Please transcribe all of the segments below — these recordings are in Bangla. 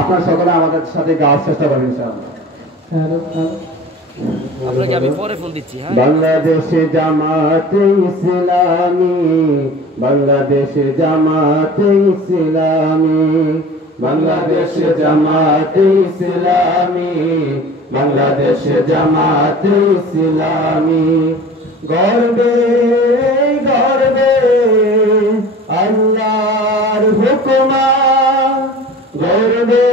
আপনার সকলে আমাদের সাথে গাওয়ার চেষ্টা করেন ইনশাআল্লাহ। আপনাকে আমি পরে ফোন দিচ্ছি। হ্যাঁ, বাংলাদেশে জামাতে ইসলামী, বাংলাদেশে জামাতে ইসলামী, বাংলাদেশে জামাতে ইসলামী, বাংলাদেশে জামাতে ইসলামী। গর্বে গর্বে আল্লাহর হুকুমা, গর্বে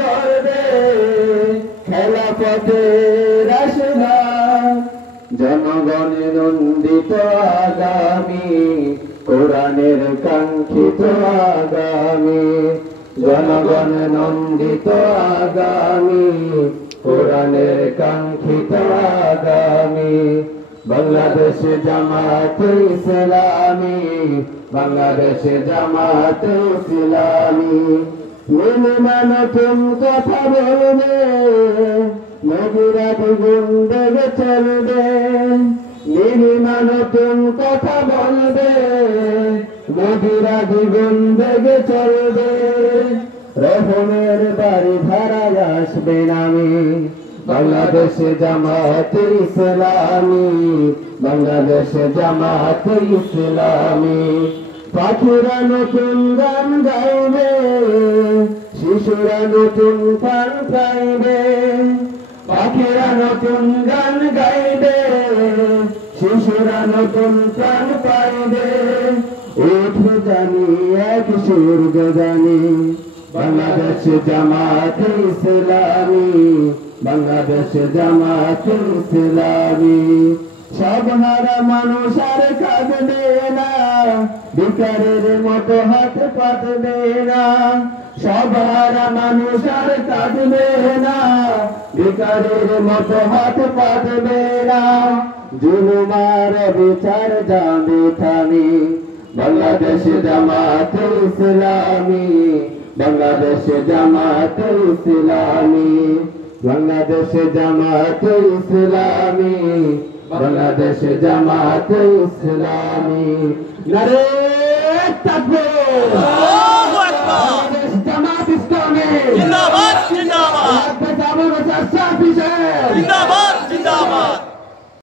গর্বে খেলাফতে রাশিদা, জনগণের নন্দিত আগামী, কোরআনের কাঙ্ক্ষিত আগামী, জনগণের নন্দিত আগামী, কোরআনের কাঙ্ক্ষিত আগামী। বাংলাদেশে জামাতে ইসলামী, বাংলাদেশে জামাতে ইসলামী। নীলিমা নতুন কথা বলবে, নবীরা দ্বিগুণ বেগে চলবে, নীলিমা নতুন কথা বলবে, নবীরা দ্বিগুণ বেগে চলবে। রহমের বাড়ি ধারায় আসবে নামে, বাংলাদেশে জামাতে ইসলামী, বাংলাদেশে জামাতে ইসলামী। পাখিরা নতুন গান গাইবে, শিশুরা নতুন গান গাইবে, পাখিরা নতুন গান গাইবে, শিশুরা নতুন গান পাইবে। উঠে জানি এক সূর্য জানি, বাংলাদেশে জামাতে ইসলামী, বাংলাদেশে জামাতে ইসলামী। সব হারা মানুষ আর কাঁদবে না, ভিখারির মতো হাত পাতবে না। সব হারা মানুষ আর কাঁদবে না, ভিখারির মতো হাত পাতবে না। জুলুমার বিচার যাবে থামে, বাংলাদেশে জামাতে ইসলামী, বাংলাদেশে জামাতে ইসলামী, বাংলাদেশে জামাতে ইসলামী, বাংলাদেশে জামাতে ইসলামী। নারে তাকবীর।